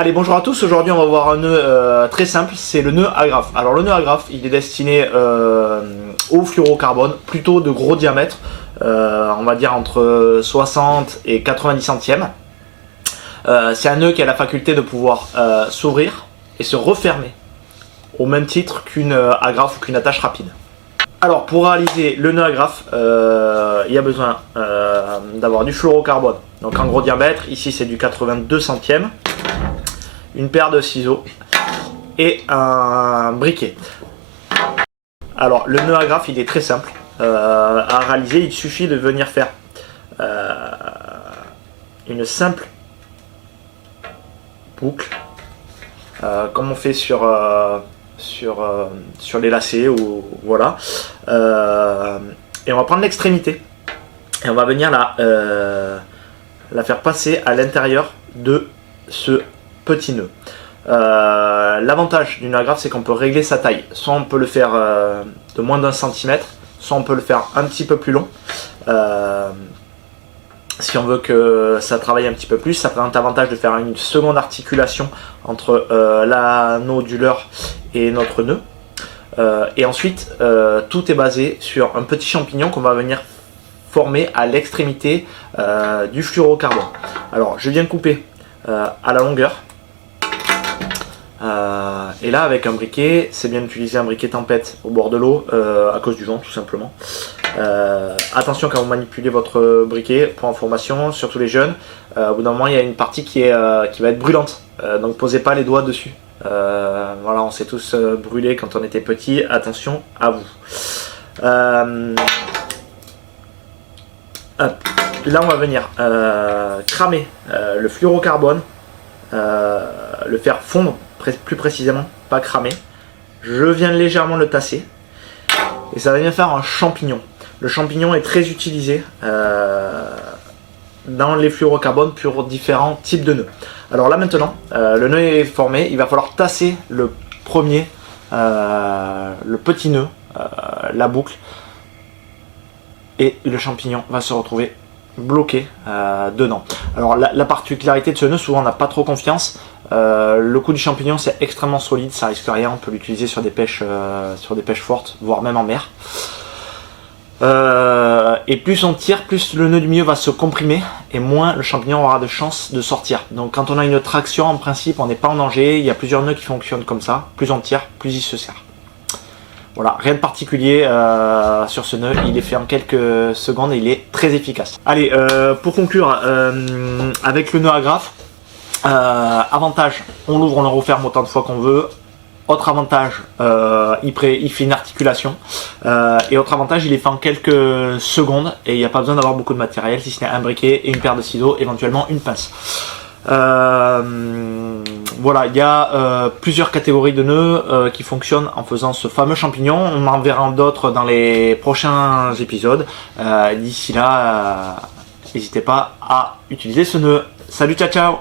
Allez, bonjour à tous, aujourd'hui on va voir un nœud très simple, c'est le nœud agrafe. Alors le nœud agrafe, il est destiné au fluorocarbone, plutôt de gros diamètre, on va dire entre 60 et 90 centièmes. C'est un nœud qui a la faculté de pouvoir s'ouvrir et se refermer, au même titre qu'une agrafe ou qu'une attache rapide. Alors pour réaliser le nœud agrafe, il y a besoin d'avoir du fluorocarbone, donc en gros diamètre, ici c'est du 82 centièmes. Une paire de ciseaux et un briquet. Alors le nœud agrafe il est très simple à réaliser, il suffit de venir faire une simple boucle comme on fait sur les lacets ou voilà, et on va prendre l'extrémité et on va venir la faire passer à l'intérieur de ce petit nœud. L'avantage d'une agrafe, c'est qu'on peut régler sa taille. Soit on peut le faire de moins d'un centimètre, soit on peut le faire un petit peu plus long. Si on veut que ça travaille un petit peu plus, ça présente l'avantage de faire une seconde articulation entre l'anneau du leurre et notre nœud. Et ensuite, tout est basé sur un petit champignon qu'on va venir former à l'extrémité du fluorocarbone. Alors, je viens couper à la longueur. Et là avec un briquet, c'est bien d'utiliser un briquet tempête au bord de l'eau à cause du vent tout simplement. Attention quand vous manipulez votre briquet, pour information, surtout les jeunes, au bout d'un moment il y a une partie qui va être brûlante, donc posez pas les doigts dessus. Voilà, on s'est tous brûlés quand on était petit, attention à vous. Là on va venir cramer le fluorocarbone, le faire fondre plus précisément, pas cramer. Je viens légèrement le tasser et ça va bien faire un champignon. Le champignon est très utilisé dans les fluorocarbones pour différents types de nœuds. Alors là maintenant, le nœud est formé, il va falloir tasser le premier, le petit nœud, la boucle, et le champignon va se retrouver bloqué dedans. Alors la particularité de ce nœud, souvent on n'a pas trop confiance. Le coup du champignon c'est extrêmement solide, ça risque rien, on peut l'utiliser sur des pêches fortes, voire même en mer. Et plus on tire, plus le nœud du milieu va se comprimer et moins le champignon aura de chance de sortir. Donc quand on a une traction, en principe on n'est pas en danger, il y a plusieurs nœuds qui fonctionnent comme ça, plus on tire, plus il se serre. Voilà, rien de particulier sur ce nœud, il est fait en quelques secondes et il est très efficace. Allez, pour conclure avec le nœud agrafe, avantage, on l'ouvre, on le referme autant de fois qu'on veut. Autre avantage, il fait une articulation. Et autre avantage, il est fait en quelques secondes et il n'y a pas besoin d'avoir beaucoup de matériel, si ce n'est un briquet et une paire de ciseaux, éventuellement une pince. Voilà, il y a plusieurs catégories de nœuds qui fonctionnent en faisant ce fameux champignon. On en verra d'autres dans les prochains épisodes. D'ici là, n'hésitez pas à utiliser ce nœud. Salut, ciao ciao.